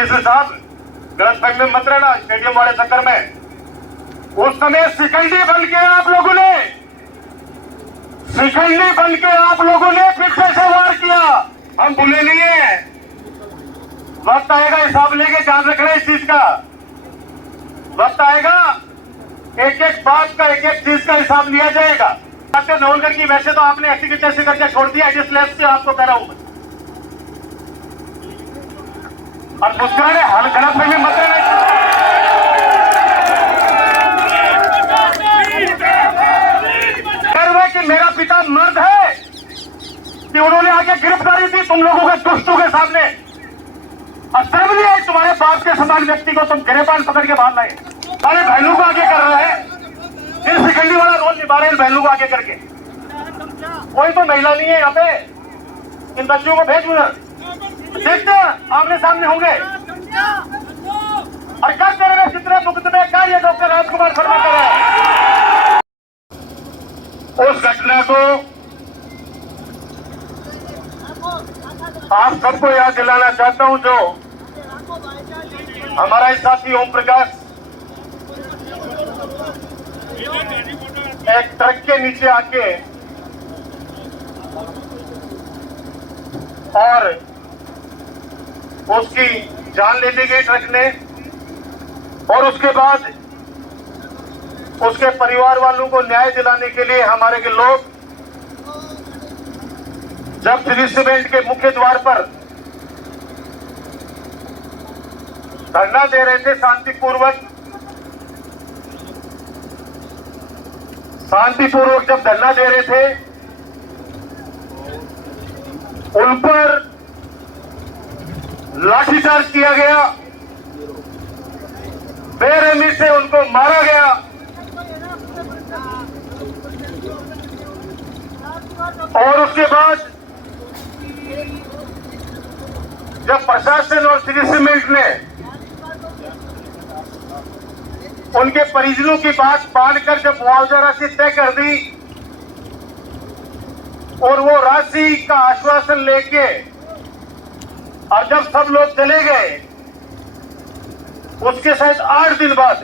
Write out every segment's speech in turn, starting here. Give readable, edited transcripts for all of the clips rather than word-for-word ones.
ADC साहब गलतफहमी में मत रहना। स्टेडियम वाले चक्कर में उस समय शिकंडी बन के आप लोगों ने पीछे से वार किया। हम भूले नहीं है। वक्त आएगा हिसाब लेके ध्यान रखना इस चीज का। वक्त आएगा एक एक बात का, एक एक चीज का हिसाब लिया जाएगा। नवलगढ़ की वैसे तो आपने ऐसी की तैसी करके छोड़ दिया, इसलिए से आपको कह रहा हूं। और मुस्कुराने हल गलतफहमी मत रहना। कि मेरा पिता मर्द है कि उन्होंने आके गिरफ्तारी दी तुम लोगों के दुष्टों के सामने। असेंबली है तुम्हारे बाप के समान व्यक्ति को तुम गिरेबान पकड़ के बांध लाए। सारे बहनों को आगे कर रहे हैं, इन शिकंडी वाला रोल निभा रहे हैं बहनों को आगे करके। कोई तो महिला नहीं है यहाँ पे। इन बच्चों को भेज उधर, देखते हैं आमने सामने होंगे और करते रहे जितने मुकदमे कार्य डॉक्टर राजकुमार शर्मा कर रहे हैं। उस घटना को आप सबको याद दिलाना चाहता हूं, जो हमारा साथी ओम प्रकाश एक ट्रक के नीचे आके और उसकी जान ले ली गई ट्रक ने, और उसके बाद उसके परिवार वालों को न्याय दिलाने के लिए हमारे के लोग जब श्री सीमेंट के मुख्य द्वार पर धरना दे रहे थे, शांतिपूर्वक जब धरना दे रहे थे, उन पर लाठीचार्ज किया गया, बेरहमी से उनको मारा गया। और उसके बाद जब प्रशासन और श्री सीमेंट ने उनके परिजनों की बात मानकर जब मुआवजा राशि तय कर दी और वो राशि का आश्वासन लेके और जब सब लोग चले गए, उसके शायद 8 दिन बाद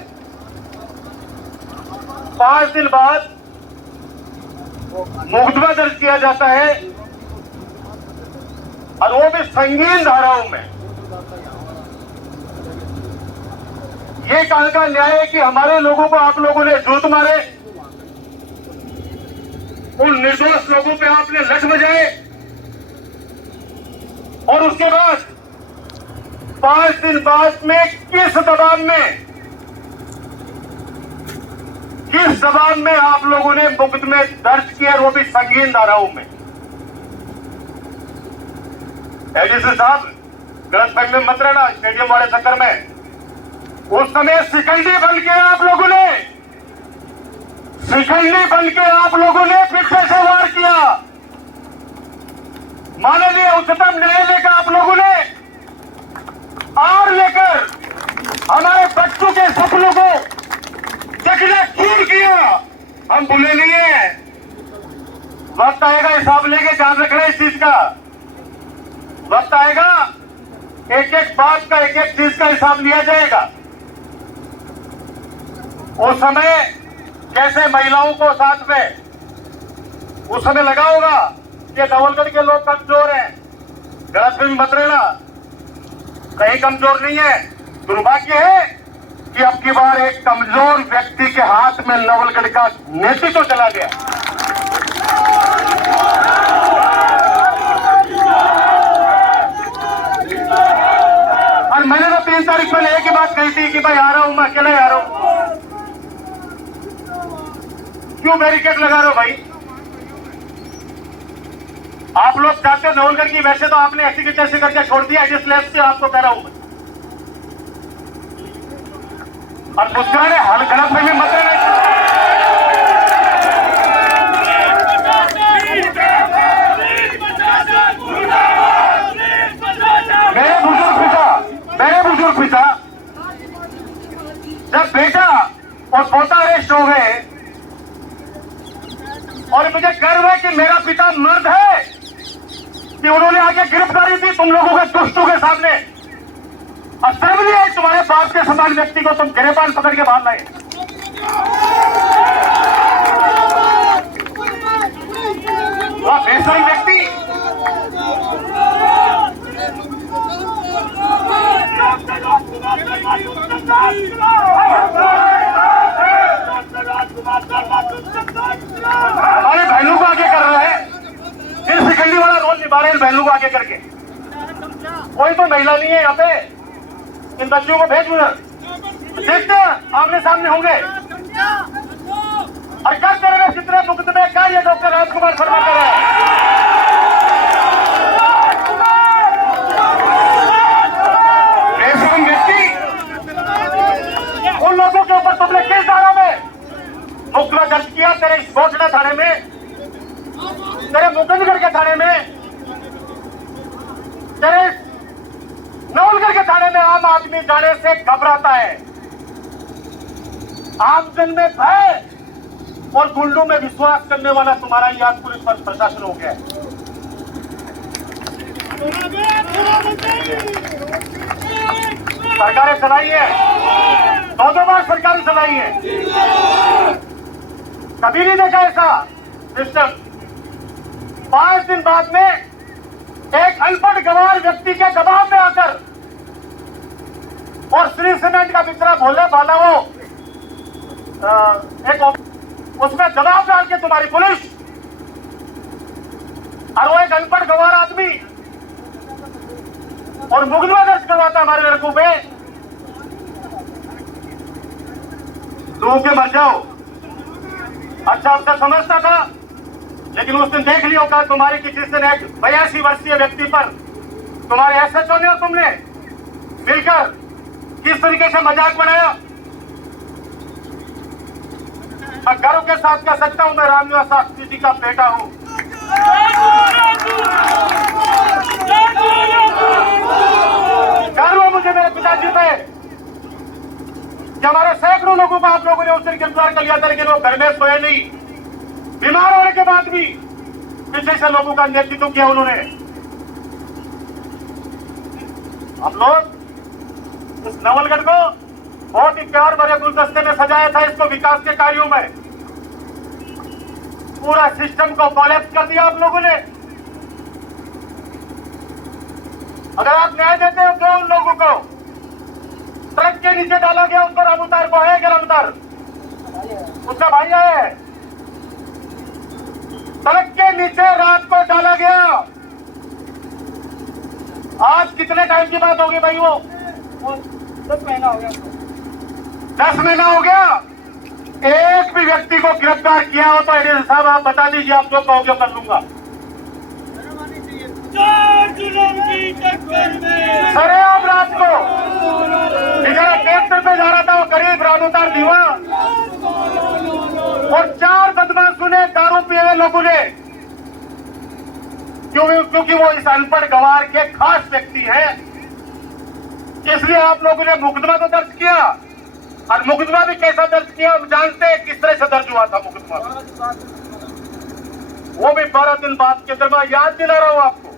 5 दिन बाद मुकदमा दर्ज किया जाता है, और वो भी संगीन धाराओं में। ये कहां का न्याय है कि हमारे लोगों को आप लोगों ने जूत मारे, उन निर्दोष लोगों पे आपने लठ बजाए, और उसके बाद 5 दिन बाद में किस दबाव में आप लोगों ने मुकदमे दर्ज किया, वो भी संगीन धाराओं में। एडीसी साहब गलतफहमी में मत रहना। स्टेडियम वाले चक्कर में उस समय शिकंडी बन के आप लोगों ने पीछे से वार किया। माननीय उच्चतम न्यायालय का आप लोगों ने आर लेकर हमारे बच्चों के सपनों को चकनाचूर किया। हम भूले नहीं है। वक्त आएगा हिसाब लेके ध्यान रखना इस चीज का। वक्त आएगा एक एक बात का, एक एक चीज का हिसाब लिया जाएगा। उस समय कैसे महिलाओं को साथ में उस समय लगा होगा कि नवलगढ़ के लोग कमजोर हैं। गलतफहमी मत रहना, कहीं कमजोर नहीं है। दुर्भाग्य है कि अब की बार एक कमजोर व्यक्ति के हाथ में नवलगढ़ का नेतृत्व चला गया। और मैंने तो 3 तारीख पहले एक ही बात कही थी कि भाई आ रहा हूं, मैं अकेले आ रहा हूं। क्यों बैरिकेड लगा रहे हो भाई? आप लोग चाहते हो नवलगढ़ की, वैसे तो आपने ऐसी की तैसी करके छोड़ दिया, इसलिए से आपको कह रहा हूं। और मुस्कुराने हल गलतफहमी मत रहना। मेरे बुजुर्ग पिता जब बेटा और पोता अरेस्ट हो गए, और मुझे गर्व है कि मेरा पिता मर्द है कि उन्होंने आके गिरफ्तारी दी तुम लोगों के दुष्टों के सामने। असेंबली है तुम्हारे बाप के समान व्यक्ति को तुम गिरेबान पकड़ के बांध लाए। वह बेसर व्यक्ति हमारे बहनों को आगे कर रहे हैं, फिर सिकंडी वाला रोल निभा रहे हैं बहनों को आगे करके। कोई तो महिला नहीं है यहाँ पे, इन बच्चों को भेज उधर, देखते हैं आमने सामने होंगे। और क्या करेंगे, कितने मुकदमे क्या ये डॉक्टर राजकुमार शर्मा कर रहे हैं। उन लोगों के ऊपर तुमने किस धारा में मुकदमा दर्ज किया? तेरे घोषणा थाने में, तेरे मुकुंदगढ़ के थाने में, तेरे नवलगढ़ के थाने में आम आदमी जाने से घबराता है। आम जन में भय और गुंडों में विश्वास करने वाला तुम्हारा ही आज पुलिस प्रशासन हो गया है। सरकारें चलाई है, दो बार सरकारें चलाई है, कभी नहीं देखा ऐसा सिस्टम। 5 दिन बाद में एक अनपढ़ गंवार व्यक्ति के दबाव में आकर और श्री सीमेंट का बिचरा भोले भाला वो एक उसमें दबाव डाल के तुम्हारी पुलिस और वो एक अनपढ़ गंवार आदमी और मुकदमा दर्ज करवाता हमारे लड़कों पे। डूब के मर जाओ, अच्छा उसका समझता था, लेकिन उस दिन देख लिया होगा तुम्हारी किसी से एक 82 वर्षीय व्यक्ति पर तुम्हारे एसएचओ ने और तुमने मिलकर किस तरीके से मजाक बनाया। मैं गर्व के साथ कह सकता हूं, मैं रामनिवास शास्त्री जी का बेटा हूं। गर्व है मुझे मेरे पिताजी पे कि हमारे सैकड़ों लोगों को आप लोगों ने उस दिन गिरफ्तार कर लिया था, लेकिन वो घर में सोए नहीं। बीमार होने के बाद भी पीछे से लोगों का नेतृत्व किया उन्होंने। हम लोग इस नवलगढ़ को बहुत ही प्यार भरे गुलदस्ते में सजाया था, इसको विकास के कार्यों में पूरा सिस्टम को कोलैप्स कर दिया आप लोगों ने। अगर आप न्याय देते हो तो उन लोगों को ट्रक के नीचे डाला गया, उसको रामउतार को है गिरफ्तार, उसका भाई है, ट्रक के नीचे रात को डाला गया। आज कितने टाइम की बात होगी भाई? वो 10 महीना हो गया। 10 महीना हो गया। एक भी व्यक्ति को गिरफ्तार किया हो तो एडीएम साहब आप बता दीजिए, आप जो कहोगे कर लूंगा। सरेआम रात को बेचारा ट्रैक्टर पे जा रहा था, वो करीब रामउतार दीवा और 4 बदमाशों ने दारू पिए हुए लोगों ने, क्योंकि वो इस अनपढ़ गंवार के खास व्यक्ति हैं, इसलिए आप लोगों ने मुकदमा तो दर्ज किया। और मुकदमा भी कैसा दर्ज किया हम जानते हैं, किस तरह से दर्ज हुआ था मुकदमा, वो भी 12 दिन बाद के अंदर। मैं याद दिला रहा हूं आपको।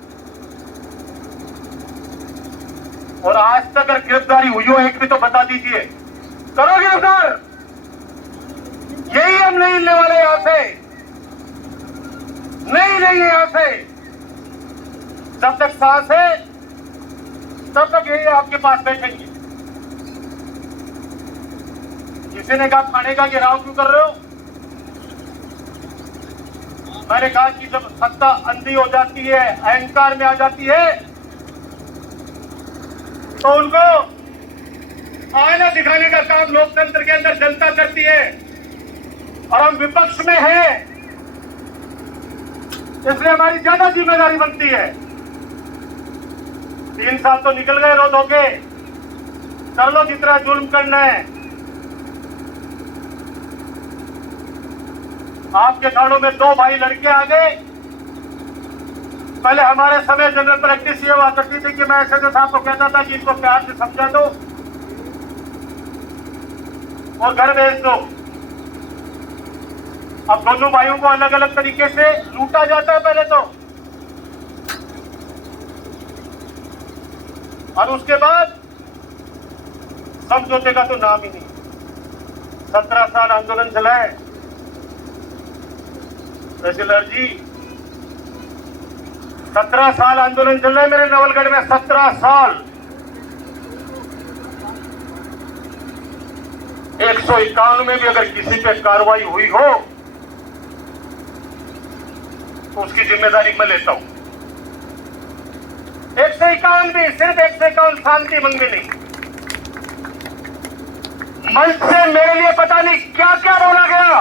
और आज तक अगर गिरफ्तारी हुई हो एक भी तो बता दीजिए, करो गिरफ्तार। यही हम नहीं हिलने वाले यहां से, नहीं नहीं यहां से। जब तक सांस है तब तक यही आपके पास बैठेंगे। किसी ने कहा खाने का घेराव क्यों कर रहे हो? मैंने कहा कि जब सत्ता अंधी हो जाती है, अहंकार में आ जाती है, तो उनको आईना दिखाने का काम लोकतंत्र के अंदर जनता करती है। और हम विपक्ष में हैं, इसलिए हमारी ज्यादा जिम्मेदारी बनती है। 3 साल तो निकल गए रो धोके, कर लो जितना जुल्म करना है। आपके थानों में 2 भाई लड़के आ गए। पहले हमारे समय जनरल प्रैक्टिस ये हुआ करती थी कि मैं एसएचओ साहब को कहता था कि इनको प्यार से समझा दो और घर भेज दो। अब दोनों भाइयों को अलग अलग तरीके से लूटा जाता है पहले तो, और उसके बाद समझौते का तो नाम ही नहीं। 17 साल आंदोलन चला है तहसीलदार जी, 17 साल आंदोलन चल रहा है मेरे नवलगढ़ में। 17 साल 151 में भी अगर किसी पे कार्रवाई हुई हो तो उसकी जिम्मेदारी मैं लेता हूं। 151 भी, सिर्फ 151 शांति मंग भी नहीं। मंच से मेरे लिए पता नहीं क्या क्या बोला गया,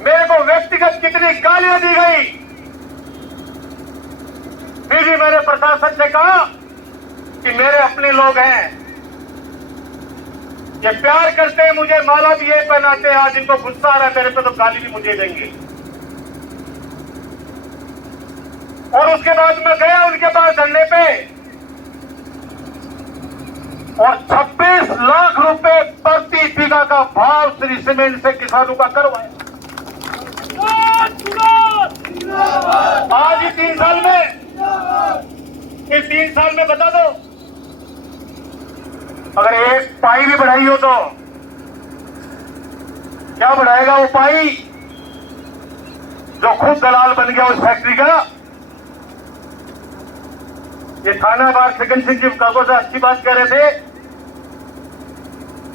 मेरे को व्यक्तिगत कितनी गालियां दी गई, फिर भी मैंने प्रशासन से कहा कि मेरे अपने लोग हैं, ये प्यार करते हैं, मुझे माला भी ये पहनाते हैं, आज इनको गुस्सा आ रहा है मेरे पे तो गाली भी मुझे देंगे। और उसके बाद मैं गया उनके पास धरने पे और 26 लाख रुपए प्रति बीघा का भाव श्री सीमेंट से किसानों का करवाया। आज ही 3 साल में, इस 3 साल में बता दो अगर एक पाई भी बढ़ाई हो तो क्या बढ़ाएगा वो पाई जो खुद दलाल बन गया उस फैक्ट्री का। ये थाना बार सेकंड सिंह जी कागोजा अच्छी बात कह रहे थे,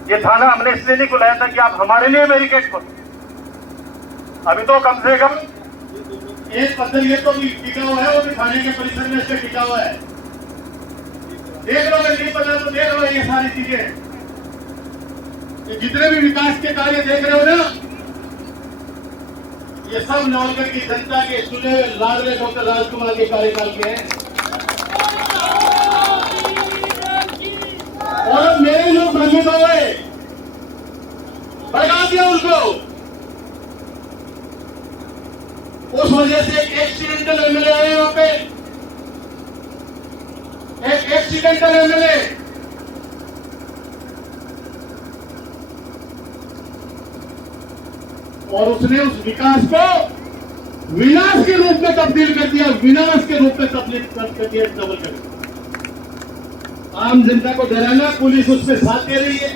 ये थाना हमने इसलिए नहीं बुलाया था कि आप हमारे लिए बैरिकेड करो। अभी तो कम से कम एक पत्थर ये तो भी टिका हुआ है, वो भी थाने के परिसर में इससे टिका हुआ है। देख लो, अगर नहीं पता तो देख लो ये सारी चीजें, जितने भी विकास के कार्य देख रहे हो ना, ये सब नवलगढ़ की जनता के चुने लाडले डॉक्टर राजकुमार के कार्यकाल के हैं। और अब मेरे लोग भ्रमित हो गए, भड़का दिया उनको। उस वजह से एक एक्सीडेंटल एमएलए आए वहां पे, एक एक्सीडेंटल एमएलए और उसने उस विकास को विनाश के रूप में तब्दील कर दिया, विनाश के रूप में तब्दील कर दिया नवलगढ़। आम जनता को डराना, पुलिस उसमें साथ दे रही है।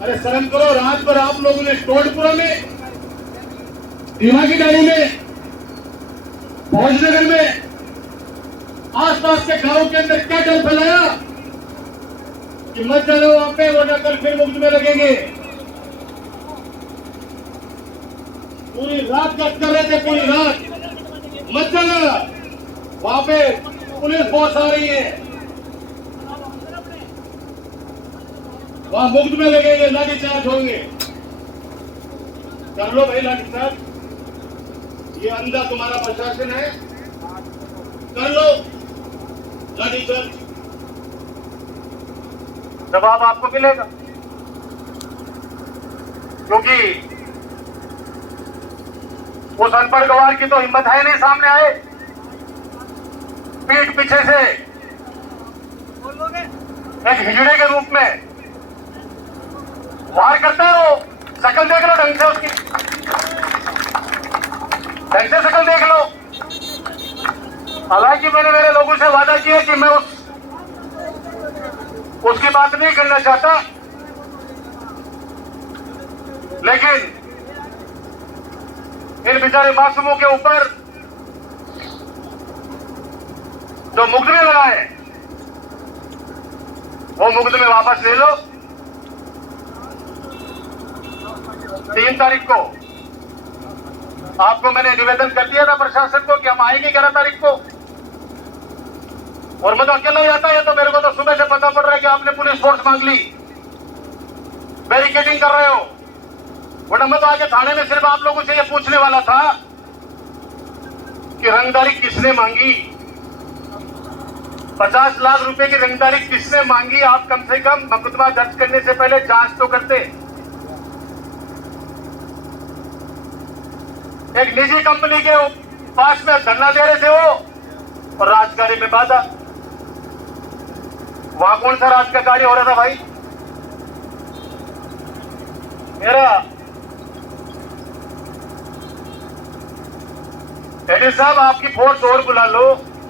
अरे शर्म करो, रात भर आप लोगों ने टोडपुरा में, दिमागी डाली में, भोजनगर में, आसपास के गांव के अंदर क्या डर फैलाया कि मत जाना वहां पे, वरना कल फिर मुफ्त में लगेंगे। पूरी रात गश्त कर रहे थे, पूरी रात मत जाना वहां पे, पुलिस बहुत आ रही है, वहां मुफ्त में लगेंगे, लाठीचार्ज होंगे। कर लो भाई लाठीचार्ज, ये अंधा तुम्हारा प्रशासन है, कर लो लाठीचार्ज, जवाब आपको मिलेगा। क्योंकि उस अनपढ़ गवार की तो हिम्मत है नहीं, सामने आए पीठ पीछे से एक हिजड़े के रूप में वार करता है। वो शकल देख लो ढंग से, उसकी ढंग से शकल देख लो। हालांकि मैंने मेरे लोगों से वादा किया कि मैं उसकी बात नहीं करना चाहता, लेकिन इन बेचारे मासूमों के ऊपर जो मुकदमे लगाए वो मुकदमे वापस ले लो। 3 तारीख को आपको मैंने निवेदन कर दिया था प्रशासन को कि हम आएंगे 11 तारीख को, और मैं तो अकेला ही आता है, तो मेरे को तो सुबह से पता पड़ रहा है कि आपने पुलिस फोर्स मांग ली, बैरिकेडिंग कर रहे हो। वरना मैं तो आगे थाने में सिर्फ आप लोगों से ये पूछने वाला था कि रंगदारी किसने मांगी, 50 लाख रुपए की रंगदारी किसने मांगी। आप कम से कम मुकदमा दर्ज करने से पहले जांच तो करते। एक निजी कंपनी के पास में धरना दे रहे थे वो, और राजकारी में बाधा। वहां कौन सा राज का कार्य हो रहा था भाई? मेरा एडी साहब, आपकी फोर्स और बुला लो,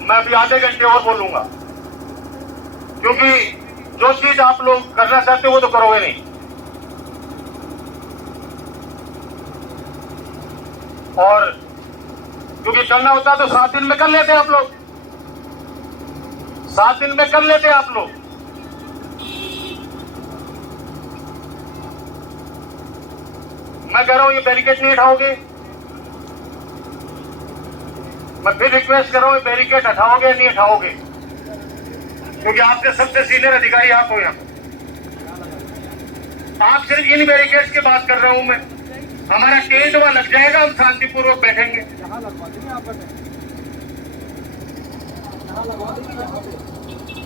मैं अभी आधे घंटे और बोलूंगा, क्योंकि जो चीज आप लोग करना चाहते हो वो तो करोगे नहीं। और क्योंकि करना होता तो 7 दिन में कर लेते आप लोग, 7 दिन में कर लेते आप लोग। मैं कह रहा हूं ये बैरिकेड नहीं हटाओगे, मैं फिर रिक्वेस्ट कर रहा हूं, बैरिकेड हटाओगे नहीं हटाओगे, क्योंकि आपके सबसे सीनियर अधिकारी आप हो यहाँ। आप सिर्फ इन बैरिकेड्स की बात कर रहा हूं मैं, हमारा टेंट वहां लग जाएगा, हम शांतिपूर्वक बैठेंगे।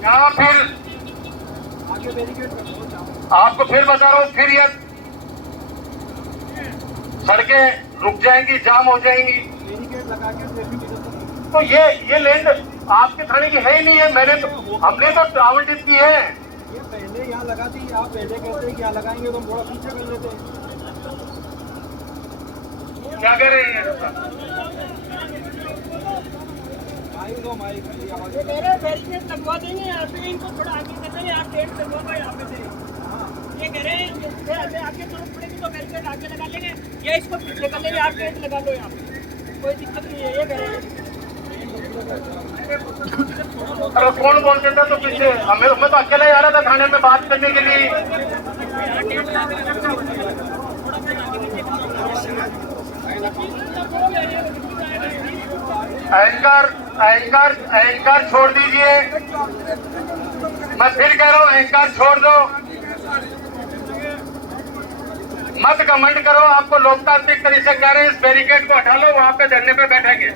यहाँ फिर आपको फिर बता रहा हूं, फिर ये सड़कें रुक जाएंगी, जाम हो जाएंगी। तो ये लैंड आपके थाने की है ही नहीं है, हमने तो आवंटित की है। ये पहले यहाँ लगा थी, आप पहले कहते हैं कि यहाँ लगाएंगे तो हम थोड़ा पीछे कर लेते हैं। क्या कह रहे हैं? मेरे बैरिकेड लगवा देंगे यहाँ पे, इनको थोड़ा आगे कर देंगे, आप टेंट लगवा यहाँ पे से। ये कह रहे हैं आगे जरूरत पड़ेगी तो बैरिकेड आगे लगा लेंगे या इसको पीछे कर लेंगे, आप टेंट लगा लो यहाँ पे, कोई दिक्कत नहीं है। ये कह रहे हैं अरे कौन बोल देता तो पीछे, मैं तो अकेला ही आ रहा था थाने में बात करने के लिए। एंकर छोड़ दीजिए, मैं फिर कह रहा हूँ एंकर छोड़ दो, मत कमेंट करो। आपको लोकतांत्रिक तरीके से कह रहे हैं इस बैरिकेड को हटा लो, वहां पे धरने पे बैठेंगे।